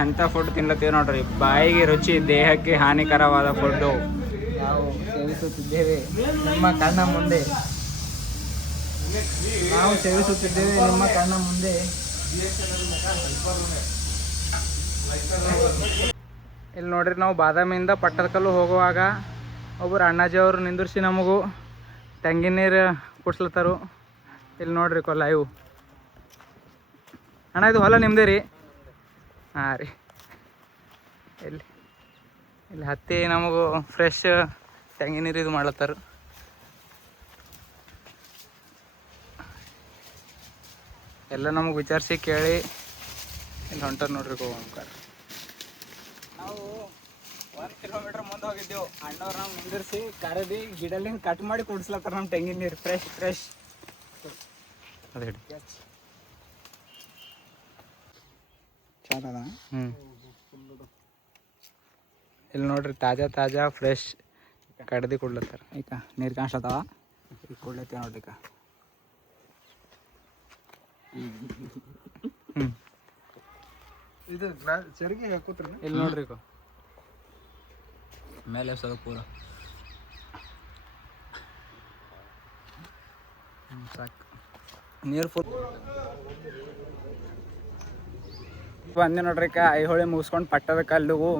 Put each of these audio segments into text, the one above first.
ಎಂಥ ಫುಡ್ ತಿನ್ಲತ್ತೀವಿ ನೋಡ್ರಿ, ಬಾಯಿಗೆ ರುಚಿ, ದೇಹಕ್ಕೆ ಹಾನಿಕರವಾದ ಫುಡ್ಡು ನಾವು ಸೇವಿಸುತ್ತಿದ್ದೇವೆ ನಿಮ್ಮ ಕಣ್ಣ ಮುಂದೆ. ನಿಮ್ಮ ಕಣ್ಣ ಮುಂದೆ. ಇಲ್ಲಿ ನೋಡ್ರಿ, ನಾವು ಬಾದಾಮಿಯಿಂದ ಪಟ್ಟದಕಲ್ಲು ಹೋಗುವಾಗ ಒಬ್ಬರು ಅಣ್ಣಾಜಿ ಅವರು ನಿಂದಿರ್ಸಿ ನಮಗೂ ತೆಂಗಿನ ನೀರು ಕುಡ್ಸ್ಲತ್ತಾರು. ಇಲ್ಲಿ ನೋಡ್ರಿ ಕೊಲ್ಲ ಇವು ಅಣ್ಣ, ಇದು ಹೊಲ ನಿಮ್ಮದೇ ರೀ? ಹಾಂ ರೀ. ಇಲ್ಲಿ ಹತ್ತಿ ನಮಗೂ ಫ್ರೆಶ್ ತೆಂಗಿನ ನೀರು ಇದು ಮಾಡ್ಲತ್ತಾರ. ಎಲ್ಲ ನಮಗೆ ವಿಚಾರಿಸಿ ಕೇಳಿ ಇಲ್ಲಿ ಹೊಂಟಾರ ನೋಡ್ರಿ ಗೋವಂಕಾರ. ನಾವು 1 ಕಿಲೋಮೀಟ್ರ್ ಮುಂದೆ ಹೋಗಿದ್ದೆವು. ಅಣ್ಣವ್ರು ನಾವು ನಿಂದಿರಿಸಿ ಕರೆದಿ ಗಿಡಲಿಂದ ಕಟ್ ಮಾಡಿ ಕುಡಿಸ್ಲತ್ತಾರ ನಮ್ಮ ತೆಂಗಿನ ನೀರು ಫ್ರೆಶ್. ಅದೇ ಚೆನ್ನಾದ. ಇಲ್ಲಿ ನೋಡ್ರಿ, ತಾಜಾ ಫ್ರೆಶ್ ಕಡ್ದು ಕೊಡ್ಲತ್ತಾರ. ಈಗ ನೀರು ಕಾಣಿಸ್ಲತ್ತಾವ, ಈಗ ಕೊಡ್ಲತ್ತೀವಿ ನೋಡ್ರಿ. ಈಗ ಇದು ಚರಿಗೆ ಹಾಕೋತ್ರಿ. ಇಲ್ಲಿ ನೋಡ್ರಿ, ಈಗ ಮೇಲೆ ಸ್ವಲ್ಪ ಪೂರ ಸಾಕು ನೀರು ಫುಲ್ ಬಂದೆ ನೋಡ್ರಿ. ಐಹೊಳೆ ಮುಗಿಸ್ಕೊಂಡು ಪಟ್ಟದ ಕಲ್ಲಿಗೂ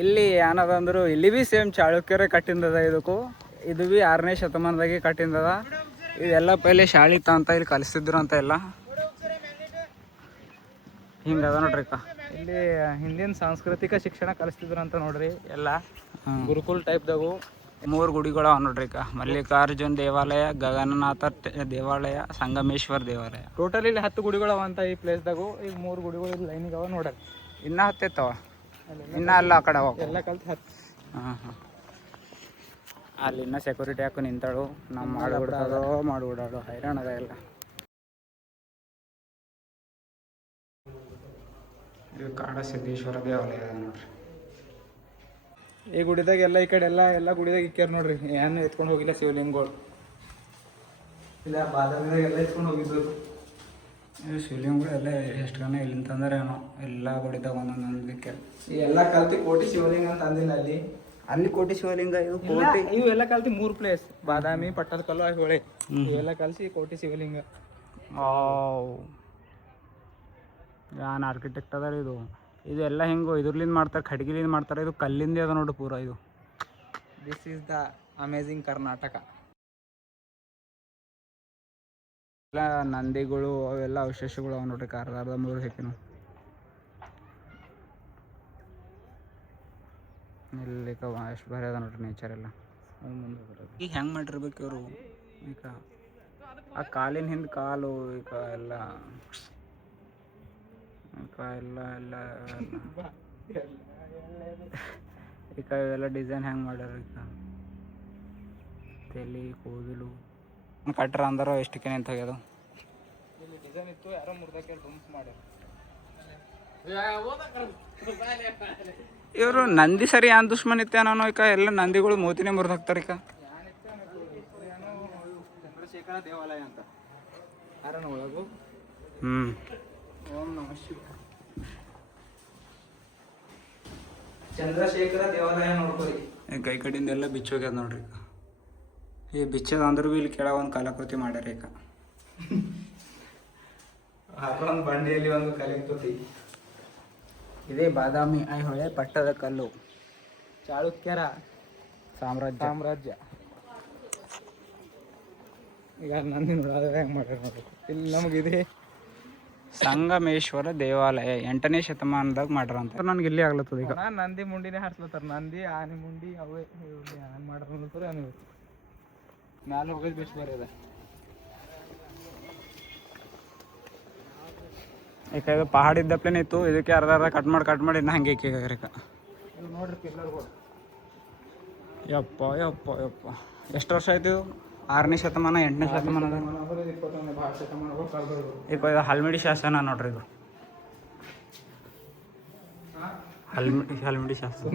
ಇಲ್ಲಿ ಏನದಂದ್ರು ಇಲ್ಲಿ ಭೀ ಸೇಮ್ ಚಾಳುಕ್ಯರೇ ಕಟ್ಟಿಂದದ. ಇದು ಭೀ 6ನೇ ಶತಮಾನದಾಗೆ ಕಟ್ಟಿಂದದ. ಇದೆಲ್ಲ ಪೈಲೆ ಶಾಲೆ ಅಂತ ಇಲ್ಲಿ ಕಲಿಸ್ತಿದ್ರು ಅಂತ ಎಲ್ಲ ಹಿಂಗದ ನೋಡ್ರಿ. ಇಲ್ಲಿ ಹಿಂದಿನ ಸಾಂಸ್ಕೃತಿಕ ಶಿಕ್ಷಣ ಕಲಿಸ್ತಿದ್ರು ಅಂತ ನೋಡ್ರಿ. ಎಲ್ಲ ಗುರುಕುಲ್ ಟೈಪ್ದಾಗು 3 ಗುಡಿಗಳು ಅವ ನೋಡ್ರಿ. ಮಲ್ಲಿಕಾರ್ಜುನ್ ದೇವಾಲಯ, ಗಗನನಾಥ ದೇವಾಲಯ, ಸಂಗಮೇಶ್ವರ ದೇವಾಲಯ. ಟೋಟಲ್ ಇಲ್ಲಿ 10 ಗುಡಿಗಳು ಅವ ಅಂತ ಈ ಪ್ಲೇಸ್ದಾಗು. ಈಗ 3 ಗುಡಿಗಳು ಇಲ್ಲಿ ಲೈನಿಗೆ ಅವ ನೋಡ್ರಿ. ಇನ್ನೂ 10 ಇತ್ತವ, ಇನ್ನೂ ಅಲ್ಲ ಆ ಕಡೆ ಅವ ಎಲ್ಲ ಕಲ್ತು 10. ಹಾಂ ಅಲ್ಲಿ ಇನ್ನೂ ಸೆಕ್ಯೂರಿಟಿ ಹಾಕು ನಿಂತಾಳು. ನಾವು ಮಾಡಿಬಿಡಾಡು ಹೈರಾಣದ ಎಲ್ಲ. ಇದು ಕಾಡ ಸಿದ್ದೇಶ್ವರ ದೇವಾಲಯ ನೋಡ್ರಿ. ಈ ಗುಡಿದಾಗ ಎಲ್ಲ ಈ ಕಡೆ ಎಲ್ಲ ಗುಡಿದಾಗ ಇಕ್ಕ್ಯಾರ ನೋಡ್ರಿ. ಏನು ಎತ್ಕೊಂಡು ಹೋಗಿಲ್ಲ ಶಿವಲಿಂಗಗಳು. ಇಲ್ಲ ಬಾದಾಮಿದಾಗ ಎಲ್ಲ ಎತ್ಕೊಂಡು ಹೋಗಿದ್ದು. ಇವು ಶಿವಲಿಂಗಗಳು ಎಲ್ಲ ಎಷ್ಟು ಗಣ ಇಲ್ಲಿಂತಂದ್ರೆ ಏನೋ ಎಲ್ಲ ಗುಡಿದಾಗ ಒಂದೊಂದು ಇಕ್ಕ್ಯಾರ. ಈ ಎಲ್ಲ ಕಲ್ತಿ ಕೋಟಿ ಶಿವಲಿಂಗ ಅಂತ ಅಂದಿಲ್ಲ ಅಲ್ಲಿ ಕೋಟಿ ಶಿವಲಿಂಗ. ಇದು ಕೋಟಿ ಇವೆಲ್ಲ ಕಲ್ತಿ 3 ಪ್ಲೇಸ್: ಬಾದಾಮಿ, ಪಟ್ಟದಕಲ್ಲು, ಐಹೊಳೆ. ಇವೆಲ್ಲ ಕಲಿಸಿ ಕೋಟಿ ಶಿವಲಿಂಗ. ಯಾನ್ ಆರ್ಕಿಟೆಕ್ಟ್ ಅದ ಇದು ಎಲ್ಲ ಹಿಂಗೆ ಇದ್ರಲಿಂದ ಮಾಡ್ತಾರೆ, ಖಡ್ಗಿಲಿಂದ ಮಾಡ್ತಾರೆ. ಇದು ಕಲ್ಲಿಂದ ಅದ ನೋಡಿ ಪೂರ. ಇದು this is the amazing Karnataka. ಎಲ್ಲ ನಂದಿಗಳು ಅವೆಲ್ಲ ಅವಶೇಷಗಳು ಅವ ನೋಡ್ರಿ. ಅರ್ಧ 3 ಹಾಕಿನ ಇಲ್ಲಿ ಎಷ್ಟು ಭಾರಿ ಅದ ನೋಡ್ರಿ ನೇಚರ್ ಎಲ್ಲ. ಮುಂದೆ ಬರೋದು ಈಗ ಹೆಂಗೆ ಮಾಡಿರ್ಬೇಕು ಇವರು. ಈಗ ಆ ಕಾಲಿನ ಹಿಂದೆ ಕಾಲು ಈಗ ಎಲ್ಲ ಈಗ ಇವೆಲ್ಲ ಡಿಸೈನ್ ಹೆಂಗೆ ಮಾಡ್ಯಾರ. ಈಗ ತಲೆ ಕೂದಲು ಕಟ್ರ ಅಂದ್ರೆ ಎಷ್ಟಕ್ಕೆ ನಿಂತ ಹೋಗ್ಯದು. ಇಲ್ಲಿ ಡಿಸೈನ್ ಇತ್ತು, ಯಾರೋ ಮುರ್ದಕ್ಕೆ ಡುಂಪ್ ಮಾಡ್ಯಾರ. ಇವರು ನಂದಿ ಸರಿ ಏನು ದುಶ್ಮನ್ ಇತ್ತೇನೋ. ಈಗ ಎಲ್ಲ ನಂದಿಗಳು ಮೂತಿನೇ ಮುರಿದು ಹಾಕ್ತಾರೆ. ಈಗ ಚಂದ್ರಶೇಖರ ದೇವಾಲಯ ಅಂತ ಅರಣ ಒಳಗು. ಓಂ ನಮಃ ಶಿವಾಯ. ಚಂದ್ರಶೇಖರ ದೇವಾಲಯ ನೋಡ್ಕೊರಿ. ಕೈ ಕಡೆಯಿಂದ ಎಲ್ಲ ಬಿಚ್ಚೋಗ್ಯದ ನೋಡ್ರಿ. ಈ ಬಿಚ್ಚದ ಅಂದ್ರೂ ಭೀ ಇಲ್ಲಿ ಕೆಳಗೆ ಒಂದು ಕಲಾಕೃತಿ ಮಾಡ್ಯಾರ. ಈಗ ಒಂದು ಬಂಡೆಯಲ್ಲಿ ಒಂದು ಕಲಾಕೃತಿ. ಇದೇ ಬಾದಾಮಿ, ಐಹೊಳೆ, ಪಟ್ಟದಕಲ್ಲು, ಚಾಳುಕ್ಯರ ಸಾಮ್ರಾಜ್ಯ. ಈಗ ನಂದಿ ನೋಡೋದು ಹೆಂಗೆ ಮಾಡ್ಯಾರ ನೋಡ್ರಿ. ಇಲ್ಲಿ ನಮಗಿದೆ ಸಂಗಮೇಶ್ವರ ದೇವಾಲಯ 8ನೇ ಶತಮಾನದಾಗ ಮಾಡ್ಯಾರ ಅಂತ ನನಗೆ ಇಲ್ಲಿ ಆಗ್ಲತ್ತದ. ಈಗ ನಂದಿ ಮುಂಡಿನೇ ಹಾರಿಸ್ಲತ್ತಾರ. ನಂದಿ ಆನೆ ಮುಂಡಿ ಅವೇ ಏನು ಮಾಡ್ರ ನೀವು ಮ್ಯಾಲೆ ಹೋಗೋದು ಬೆಸ್ಟ್ ಬರೀ ಅದ. ಈಗ ಇದು ಪಹಾಡ ಇದ್ದಪ್ಲೇನೆ ಇತ್ತು. ಇದಕ್ಕೆ ಅರ್ಧ ಕಟ್ ಮಾಡಿ ಇನ್ನು ಹಂಗೆ ಈಗ ನೋಡ್ರಿ ಪಿಲ್ಲರ್ಗಳು. ಯಪ್ಪ ಎಷ್ಟು ವರ್ಷ ಆಯ್ತು? 6ನೇ ಶತಮಾನ, 8ನೇ ಶತಮಾನ. ಈಗ ಇದು ಹಲ್ಮಿಡಿ ಶಾಸನ ನೋಡ್ರಿ. ಇದು ಹಲ್ಮಿಡಿ ಶಾಸನ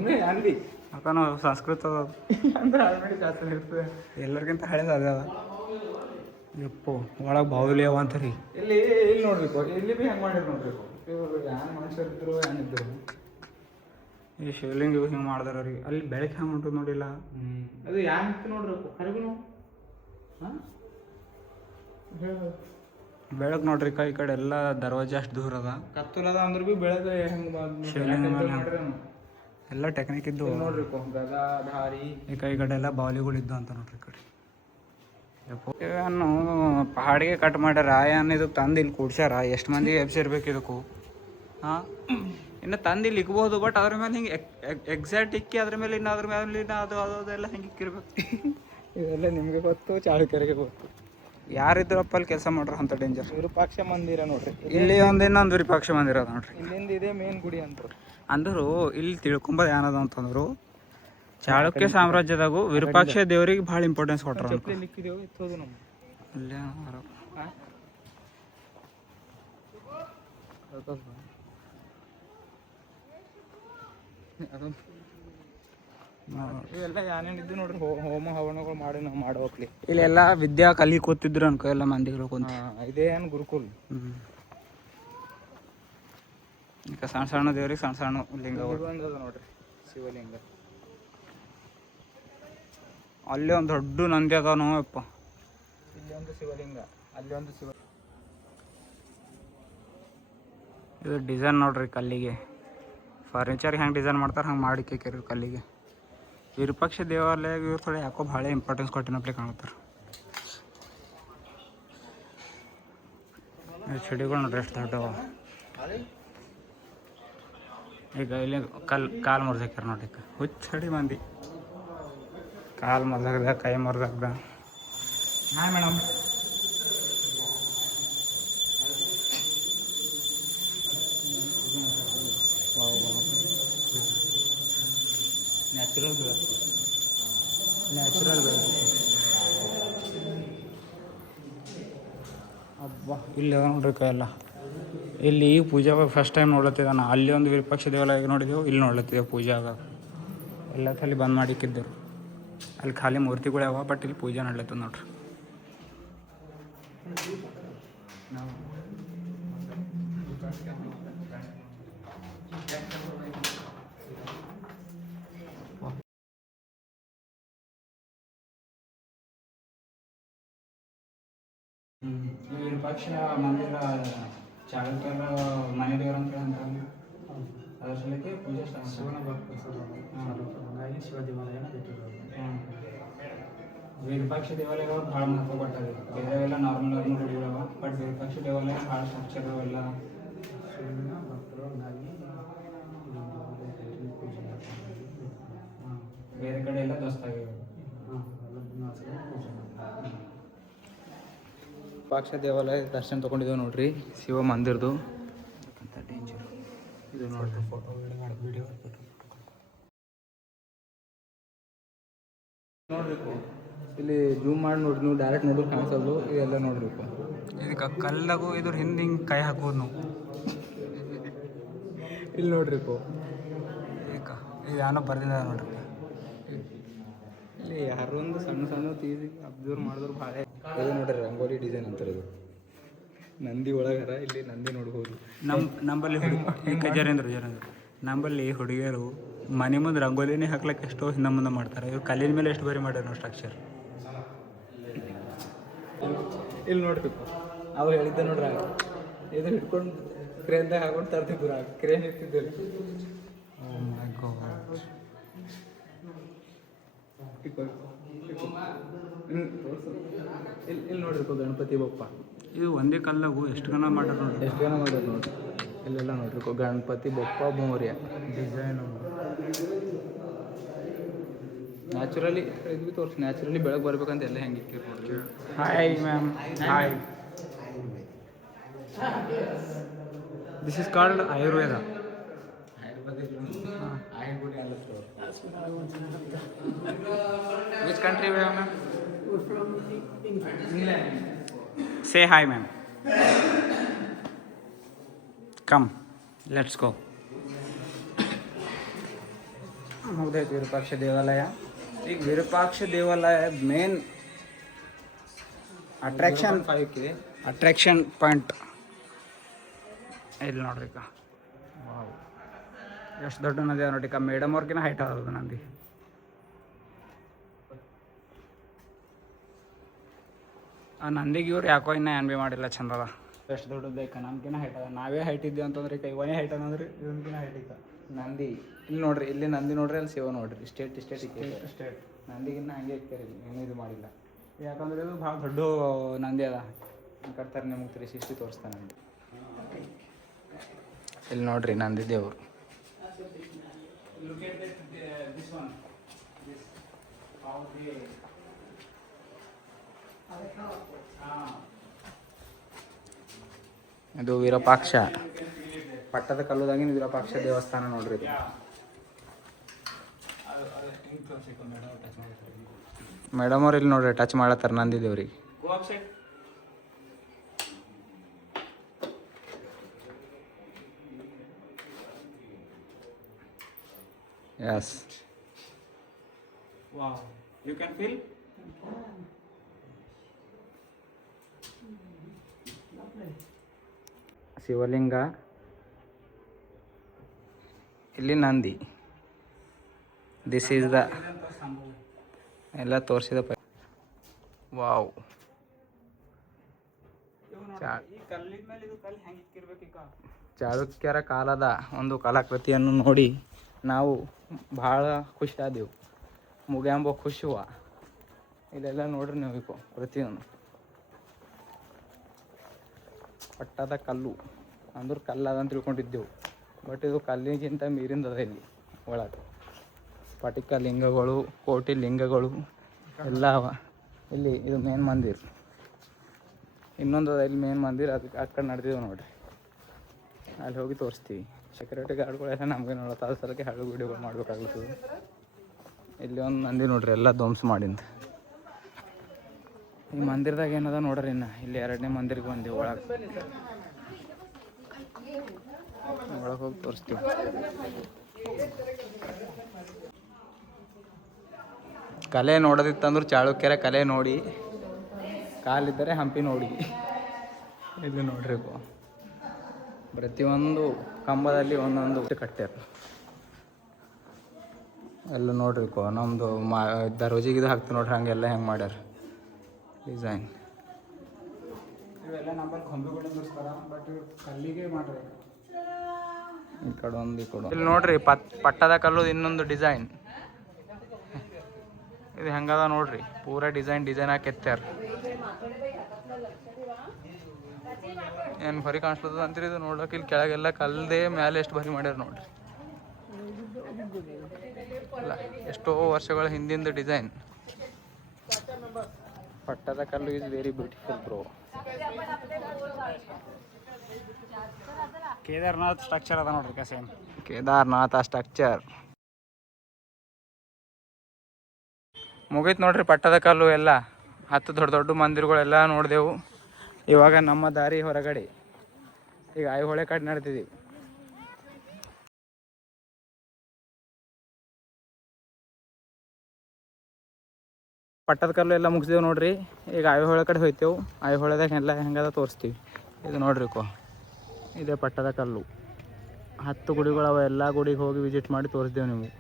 ಯಾಕ ನಾವು ಸಂಸ್ಕೃತ ಅಂದ್ರೆ ಹಲ್ಮಿಡಿ ಶಾಸನ ಇರ್ತದೆ. ಎಲ್ಲರಿಗಿಂತ ಹಳೇದು ಅದ. ಯಪ್ಪು ಒಳಗೆ ಬಾವುಲಿ ಅವ ಅಂತಾರಿ. ಇಲ್ಲಿ ನೋಡ್ಬೇಕು. ಇಲ್ಲಿ ಭೀ ಹೆಂಗೆ ಮಾಡಿರಿ ನೋಡ್ಬೇಕು. ಇವರು ಯಾರು ಮನುಷ್ಯರಿದ್ರು ಏನಿದ್ರು ಈ ಶಿವಲಿಂಗ ಹಿಂಗೆ ಮಾಡ್ದಾರ ಅವ್ರಿಗೆ ಅಲ್ಲಿ ಬೆಳಕು ಹೆಂಗೆ ಉಂಟು ನೋಡಿಲ್ಲ. ಅದು ಯಾಕೆ ನೋಡ್ರಿ ಕರಗುನು ಹಾಂ ಬೆಳಕು ನೋಡ್ರಿ ಈ ಕಡೆ ಎಲ್ಲ ದರ್ವಾಜೆ ಅಷ್ಟು ದೂರ ಅದ. ಕತ್ತಲದ ಅಂದ್ರೆ ಭೀ ಬೆಳಗ್ಗೆ ಹೆಂಗೆ ಶಿವಲಿಂಗ ಮೇಲೆ ಎಲ್ಲ ಟೆಕ್ನಿಕ್ ಇದ್ದು ನೋಡ್ರಿ ಗದಾಧಾರಿ ಈ ಕಡೆ ಎಲ್ಲ ಬಾಲಿಗಳಿದ್ದು ಅಂತ ನೋಡ್ರಿ ಈ ಕಡೆ. ಇವನ್ನು ಪಹಾಡಿಗೆ ಕಟ್ ಮಾಡ್ಯಾರ ಏನು ಇದಕ್ಕೆ ತಂದು ಇಲ್ಲಿ ಕೂಡ್ಸ್ಯಾರ. ಎಷ್ಟು ಮಂದಿ ಎಬ್ಸಿರ್ಬೇಕು ಇದಕ್ಕೂ. ಹಾಂ ಇನ್ನು ತಂದು ಇಲ್ಲಿ ಇಕ್ಬೋದು, ಬಟ್ ಅದ್ರ ಮೇಲೆ ಹಿಂಗೆ ಎಕ್ಸಾಕ್ಟ್ ಇಕ್ಕಿ ಅದ್ರ ಮೇಲೆ ಇನ್ನು ಅದ್ರ ಮೇಲೆ ಅದು ಅದೆಲ್ಲ ಹಿಂಗೆ ಇಕ್ಕಿರ್ಬೇಕು. ಇವೆಲ್ಲ ನಿಮಗೆ ಗೊತ್ತು, ಚಾಳುಕ್ಯರಿಗೆ ಗೊತ್ತು. ಯಾರಿದ್ರಪ್ಪ ಅಲ್ಲಿ ಕೆಲಸ ಮಾಡ್ರ ಅಂತ ಡೇಂಜರ್. ವಿರೂಪಾಕ್ಷ ಮಂದಿರ ನೋಡ್ರಿ, ಇಲ್ಲಿ ಒಂದು ಇನ್ನೊಂದು ವಿರೂಪಾಕ್ಷ ಮಂದಿರ ಅದ ನೋಡ್ರಿ. ಇಲ್ಲಿಂದ ಇದೇ ಮೇನ್ ಗುಡಿ ಅಂತ ಅಂದರು. ಇಲ್ಲಿ ತಿಳ್ಕೊಂಬೋದು ಏನದ ಅಂತಂದ್ರು, ಚಾಳುಕ್ಯ ಸಾಮ್ರಾಜ್ಯದಾಗೂ ವಿರೂಪಾಕ್ಷ ದೇವ್ರಿಗೆ ಭಾಳ ಇಂಪಾರ್ಟೆನ್ಸ್ ಕೊಟ್ರ. ಲಿಕ್ಕಿದೇವು ಇತ್ತೋದು ನಮ್ಮ ಅಲ್ಲೇ ಇವೆಲ್ಲ ಏನೇನಿದ್ದು ನೋಡ್ರಿ, ಹೋಮ ಹವನಗಳು ಮಾಡಿ ನಾವು ಮಾಡೋಕ್ಲಿ. ಇಲ್ಲೆಲ್ಲ ವಿದ್ಯಾ ಕಲಿ ಕೂತಿದ್ರು ಅನ್ಕೋ ಎಲ್ಲ ಮಂದಿಗಳು ಕುಂತ. ಇದೇ ಏನು ಗುರುಕುಲ್. ಈಗ ಸಣ್ಣ ಸಣ್ಣ ದೇವ್ರಿಗೆ ಸಣ್ಣ ಸಣ್ಣ ಲಿಂಗ ಅದ ನೋಡ್ರಿ, ಶಿವಲಿಂಗ. ಅಲ್ಲಿ ಒಂದು ದೊಡ್ಡ ನಂದಿ ಅದಾವ ಅಪ್ಪ. ಇಲ್ಲಿ ಒಂದು ಶಿವಲಿಂಗ, ಅಲ್ಲಿ ಒಂದು ಶಿವ. ಇದು ಡಿಸೈನ್ ನೋಡ್ರಿ ಕಲ್ಲಿಗೆ. ಫರ್ನಿಚರ್ಗೆ ಹೆಂಗೆ ಡಿಸೈನ್ ಮಾಡ್ತಾರೆ ಹಂಗೆ ಮಾಡಿ ಕೇಕ್ರಿ ಕಲ್ಲಿಗೆ. ವಿರೂಪಾಕ್ಷ ದೇವಾಲಯ ಇವ್ರು ಥೋಡೆ ಯಾಕೋ ಭಾಳ ಇಂಪಾರ್ಟೆನ್ಸ್ ಕೊಟ್ಟಿನಪ್ಲೆ ಕಾಣುತ್ತಾರೆ. ಚಡಿಗಳು ನೋಡ್ರಿ ಎಷ್ಟು ದೊಡ್ಡವ. ಈಗ ಇಲ್ಲಿ ಕಾಲು ಮುರಿದಾಕ್ಯಾರ ನೋಡ್ರಿ. ಹುಚ್ಚಡಿ ಮಂದಿ ಕಾಲು ಮುರಿದಾಗ್ದ, ಕೈ ಮುರಿದಾಗ್ದ. ಹಾಂ ಮೇಡಮ್. ನ್ಯಾಚುರಲ್ ಅಬ್ಬಾ ಇಲ್ಲಿ ಅದ ನೋಡ್ರಿ ಎಲ್ಲ. ಇಲ್ಲಿ ಈಗ ಪೂಜೆ ಫಸ್ಟ್ ಟೈಮ್ ನೋಡ್ಲತ್ತಿದ್ದ ನಾ. ಅಲ್ಲಿ ಒಂದು ವಿರೂಪಾಕ್ಷ ದೇವಾಲಯ ನೋಡಿದೆವು, ಇಲ್ಲಿ ನೋಡ್ಲತ್ತಿದ್ದೆವು ಪೂಜೆ ಆಗ. ಎಲ್ಲ ತಲೆ ಬಂದ್ ಮಾಡಿಕ್ಕಿದ್ದರು. ಅಲ್ಲಿ ಖಾಲಿ ಮೂರ್ತಿಗಳು ಯಾವ, ಬಟ್ ಇಲ್ಲಿ ಪೂಜೆ ನಡ್ಲತ್ತದ ನೋಡ್ರಿ. ವಿರೂಪಾಕ್ಷ ಮಂದಿರ ಚಾಳುಕ್ಯರ ಮನೆ ದೇವ್ರ ಅಂತ ಅಂತಾರೆ. ಅದ್ರ ಸಲಕ್ಕೆ ಪೂಜೆ ಶಿವನ ಹಾಗಾಗಿ ಶಿವ ದೇವಾಲಯನ ವಿರೂಪಾಕ್ಷ ದೇವಾಲಯಗಳು ಭಾಳ ಮಹತ್ವ ಕೊಟ್ಟದೆ. ಬೇರೆವೆಲ್ಲ ನಾರ್ಮಲ್ ಗುಡಿಗಳವ, ಬಟ್ ವಿರೂಪಾಕ್ಷ ದೇವಾಲಯ ಭಾಳ ಸ್ಟ್ರಕ್ಚರ್ ಅವೆಲ್ಲ. ಬೇರೆ ಕಡೆ ಎಲ್ಲ ದೋಸ್ತಾಗಿವೆ. ವಿರೂಪಾಕ್ಷ ದೇವಾಲಯ ದರ್ಶನ ತೊಗೊಂಡಿದ್ದೇವೆ ನೋಡ್ರಿ, ಶಿವ ಮಂದಿರದು. ಇದು ನೋಡ್ರಿ ಫೋಟೋ ವಿಡಿಯೋ ನೋಡ್ಬೇಕು. ಇಲ್ಲಿ ಜೂಮ್ ಮಾಡಿ ನೋಡ್ರಿ, ನೀವು ಡೈರೆಕ್ಟ್ ನೋಡೋದು ಕಾಣಿಸೋದು. ಇದೆಲ್ಲ ನೋಡ್ಬೇಕು. ಇದಕ್ಕೆ ಕಲ್ಲಾಗೂ ಇದ್ರ ಹಿಂದೆ ಹಿಂಗೆ ಕೈ ಹಾಕೋದು ನಾವು. ಇಲ್ಲಿ ನೋಡ್ರಿಪ್ಪ, ಈಗ ಇದು ಏನೋ ಬರ್ದಿಲ್ಲ ನೋಡ್ರಿ. ಇಲ್ಲಿ ಯಾರೊಂದು ಸಣ್ಣ ಸಣ್ಣ ತೀರಿ ಅಬ್ಸರ್ವ್ ಮಾಡಿದ್ರು ಭಾಳ. ಇದು ನೋಡ್ರಿ ರಂಗೋಲಿ ಡಿಸೈನ್ ಅಂತಾರೆ. ಇದು ನಂದಿ ಒಳಗರ, ಇಲ್ಲಿ ನಂದಿ ನೋಡ್ಬೋದು. ನಂಬಲ್ಲಿ ಜರೇಂದ್ರ ನಂಬಲ್ಲಿ ಹುಡುಗಿಯರು ಮನೆ ಮುಂದೆ ರಂಗೋಲಿನೇ ಹಾಕ್ಲಕ್ಕೆ ಎಷ್ಟೋ ಹಿಂದೆ ಮುಂದೆ ಮಾಡ್ತಾರೆ. ಇವ್ರು ಕಲ್ಲಿನ ಮೇಲೆ ಎಷ್ಟು ಬಾರಿ ಮಾಡ್ಯಾರ ನಾವು ಸ್ಟ್ರಕ್ಚರ್. ಇಲ್ಲಿ ನೋಡ್ರಿ, ಅವ್ರು ಹೇಳಿದ್ದೆ ನೋಡ್ರಿ, ಇದು ಹಿಡ್ಕೊಂಡು ಕ್ರೇನ್ದಾಗ ಹಾಕೊಂಡು ತರ್ತಿದ್ರು. ಕ್ರೇನ್ ಇರ್ತಿದ್ದಿಲ್ಲ. ಇಲ್ಲಿ ನೋಡ್ರಿಪ್ಪ ಗಣಪತಿ ಬಪ್ಪ. ಇದು ಒಂದೇ ಕಲ್ಲಾಗು ಎಷ್ಟು ಗಣ ಮಾಡ್ಯಾರ ನೋಡ್ರಿ. ಎಷ್ಟು ಜನ ಮಾಡ್ಯಾರ ನೋಡ್ರಿ. ಇಲ್ಲೆಲ್ಲ ನೋಡ್ರಿ ಗಣಪತಿ ಬಪ್ಪ ಮೌರ್ಯ ಡಿಸೈನು. ನ್ಯಾಚುರಲಿ ಇದು ಭೀ ತೋರಿಸಿ, ನ್ಯಾಚುರಲಿ ಬೆಳಗ್ಗೆ ಬರ್ಬೇಕಂತ ಎಲ್ಲ ಹೆಂಗೆ ಇಕ್ಕಿರಿ ನೋಡ್ರಿ. Hi ma'am, hi. This is called Ayurveda. Which country we are, ma'am? From England. Say hi, ma'am. Come, let's go. ಮುಗ್ದೈತೆ ವಿರೂಪಾಕ್ಷ ದೇವಾಲಯ. ಈಗ ವಿರೂಪಾಕ್ಷ ದೇವಾಲಯ ಮೇನ್ ಅಟ್ರಾಕ್ಷನ್ ಪಾಯಿಂಟ್ ಇಲ್ಲಿ ನೋಡ್ರಿ ಅಕ್ಕ ವಾವ್ ಎಷ್ಟು ದೊಡ್ಡ ನದಿ ಅದ ನೋಡ್ರಿ ಅಕ್ಕ ಮೇಡಮ್ ಅವ್ರಿಗಿನ ಹೈಟ್ ಅದ ನಂದಿ. ಆ ನಂದಿಗೆ ಇವ್ರು ಯಾಕೋ ಇನ್ನೂ ಏನ್ ಭೀ ಮಾಡಿಲ್ಲ ಚಂದ ಅದ. ಎಷ್ಟು ದೊಡ್ಡದು ಅಕ್ಕ ನಮ್ಗಿನ ಹೈಟ್ ಅದ. ನಾವೇ ಹೈಟ್ ಇದ್ದೀವಿ ಅಂತಂದ್ರೆ ಈಗ ಇವನೇ ಹೈಟ್ ಅನ್ನಂದ್ರೆ ಇವನ್ಕಿನ ಹೈಟ್ ಇದ್ದ ನಂದಿ. ಇಲ್ಲಿ ನೋಡ್ರಿ ಇಲ್ಲಿ ನಂದಿ ನೋಡ್ರಿ ಅಲ್ಲಿ ಶಿವ ನೋಡ್ರಿ ಸ್ಟೇಟ್ ನಂದಿಗಿನ್ನ ಹಂಗೆ ಇರ್ತಾರೆ ಏನೂ ಇದು ಮಾಡಿಲ್ಲ. ಯಾಕಂದ್ರೆ ಇದು ಭಾಳ ದೊಡ್ಡ ನಂದಿ ಅದ ಕಟ್ತಾರೆ ನಿಮ್ಗೆ 360 ತೋರಿಸ್ತಾನೆ ನಂದಿ. ಇಲ್ಲಿ ನೋಡ್ರಿ ನಂದಿ ದೇವರು. ಇದು ವಿರೂಪಾಕ್ಷ ಪಟ್ಟದ ಕಲ್ಲುದಾಗಿನ ವಿರೂಪಾಕ್ಷ ದೇವಸ್ಥಾನ ನೋಡ್ರಿ ಇದು. ಮೇಡಮ್ ಅವ್ರು ಇಲ್ಲಿ ನೋಡ್ರಿ ಟಚ್ ಮಾಡತ್ತಾರ ನಂದಿ ದೇವ್ರಿಗೆ. ಎಸ್ ಯು ಕ್ಯಾನ್ ಫೀಲ್ ಶಿವಲಿಂಗ, ಇಲ್ಲಿ ನಂದಿ. ದಿಸ್ ಈಸ್ ದ ಎಲ್ಲ ತೋರಿಸಿದ ವಾವ್. ಚಾಲುಕ್ಯರ ಕಾಲದ ಒಂದು ಕಲಾಕೃತಿಯನ್ನು ನೋಡಿ ನಾವು ಭಾಳ ಖುಷಿಯಾದೆವು. ಮುಗ್ಯಾಂಬ ಖುಷಿವ ಇಲ್ಲೆಲ್ಲ ನೋಡ್ರಿ ನೀವು ಪ್ರತಿಯೊಂದು ಪಟ್ಟದ ಕಲ್ಲು ಅಂದ್ರೆ ಕಲ್ಲು ಅದಂತ ತಿಳ್ಕೊಂಡಿದ್ದೆವು. ಬಟ್ ಇದು ಕಲ್ಲಿಗಿಂತ ಮೀರಿಂದದ ಇಲ್ಲಿ ಒಳಗೆ ಸ್ಫಟಿಕ ಲಿಂಗಗಳು, ಕೋಟಿ ಲಿಂಗಗಳು ಎಲ್ಲ ಅವ. ಇಲ್ಲಿ ಇದು ಮೇನ್ ಮಂದಿರ. ಇನ್ನೊಂದು ಅದ ಇಲ್ಲಿ ಮೇನ್ ಮಂದಿರ, ಅದಕ್ಕೆ ಆ ಕಡೆ ನಡೆದಿದ್ದೇವೆ ನೋಡ್ರಿ. ಅಲ್ಲಿ ಹೋಗಿ ತೋರಿಸ್ತೀವಿ. ಸೆಕ್ಯೂರಿಟಿ ಗಾರ್ಡ್ಗಳೆಲ್ಲ ನಮಗೆ ನೋಡತ್ತೆ ಅದ್ರ ಸಲಕ್ಕೆ ಹಳ್ಳು ವಿಡಿಯೋಗಳು ಮಾಡ್ಬೇಕಾಗ್ತದೆ. ಇಲ್ಲಿ ಒಂದು ನಂದಿ ನೋಡ್ರಿ ಎಲ್ಲ ಧ್ವಂಸ ಮಾಡಿಂದ. ಈ ಮಂದಿರದಾಗ ಏನದ ನೋಡ್ರಿ. ಇನ್ನು ಇಲ್ಲಿ 2ನೇ ಮಂದಿರಕ್ಕೆ ಬಂದೀವಿ. ಒಳಗೆ ಹೋಗಿ ತೋರಿಸ್ತೀವಿ. ಕಲೆ ನೋಡೋದಿತ್ತಂದ್ರೆ ಚಾಳುಕ್ಯರ ಕಲೆ ನೋಡಿ, ಕಾಲಿದ್ದರೆ ಹಂಪಿ ನೋಡಿ. ಇದು ನೋಡ್ರಿ ಪ್ರತಿಯೊಂದು ಕಂಬದಲ್ಲಿ ಒಂದೊಂದು ಕಟ್ಟ್ಯಾರ. ಎಲ್ಲ ನೋಡ್ರಿ ನಮ್ಮದು ದರ್ವಾಜಿಗೆ ಇದು ಹಾಕ್ತೀವಿ ನೋಡ್ರಿ, ಹಂಗೆಲ್ಲ ಹೆಂಗೆ ಮಾಡ್ಯಾರ ಡಿಸೈನ್. ಇವೆಲ್ಲ ನಂಬಲ್ಲಿ ಗೊಂಬೆಗಳು ತೋರಿಸ್ತಾರ, ಬಟ್ ಕಲ್ಲಿಗೆ ಮಾಡ್ರಿ. ಈ ಕಡೆ ಒಂದು ಈ ಕಡೆ ಇಲ್ಲಿ ನೋಡ್ರಿ ಪಟ್ಟದ ಕಲ್ಲು ಇನ್ನೊಂದು ಡಿಸೈನ್. ಇದು ಹೆಂಗದ ನೋಡ್ರಿ, ಪೂರ ಡಿಸೈನ್ ಹಾಕಿ ಎತ್ತಾರ. ಏನು ಬರಿ ಕಾಣಿಸ್ತದ ಅಂತೀರಿ ಇದು ನೋಡೋಕೆ. ಇಲ್ಲಿ ಕೆಳಗೆಲ್ಲ ಕಲ್ಲದೆ, ಮೇಲೆ ಎಷ್ಟು ಬರಿ ಮಾಡ್ಯಾರ ನೋಡ್ರಿ. ಅಲ್ಲ ಎಷ್ಟೋ ವರ್ಷಗಳ ಹಿಂದಿಂದ ಡಿಸೈನ್. ಪಟ್ಟದ ಕಲ್ಲು is very beautiful bro. Kedarnath structure ಅದ ನೋಡ್ರಿ ಸೇಮ್ ಕೇದಾರ್ನಾಥ ಸ್ಟ್ರಕ್ಚರ್. ಮುಗೀತು ನೋಡ್ರಿ ಪಟ್ಟದ ಕಲ್ಲು ಎಲ್ಲ. 10 ದೊಡ್ಡ ಮಂದಿರಗಳೆಲ್ಲ ನೋಡಿದೆವು. ಇವಾಗ ನಮ್ಮ ದಾರಿ ಹೊರಗಡೆ, ಈಗ ಐಹೊಳೆ ಕಡೆ ನಡೆದಿದ್ದೀವಿ. ಪಟ್ಟದ ಕಲ್ಲು ಎಲ್ಲ ಮುಗಿಸಿದೆವು ನೋಡ್ರಿ. ಈಗ ಐಹೊಳೆ ಕಡೆ ಹೋಯ್ತೇವೆ. ಐಹೊಳೆದಾಗ ಎಲ್ಲ ಹೆಂಗದ ತೋರಿಸ್ತೀವಿ. ಇದು ನೋಡ್ರಿ ಇದೇ ಪಟ್ಟದ ಕಲ್ಲು. 10 ಗುಡಿಗಳವ. ಎಲ್ಲ ಗುಡಿಗೆ ಹೋಗಿ ವಿಸಿಟ್ ಮಾಡಿ ತೋರಿಸ್ದೇವು ನಿಮಗೆ.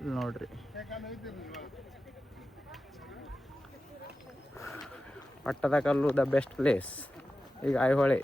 ಇಲ್ಲಿ ನೋಡ್ರಿ ಪಟ್ಟದ ಕಲ್ಲು ದ ಬೆಸ್ಟ್ ಪ್ಲೇಸ್. ಈಗ ಐಹೊಳೆ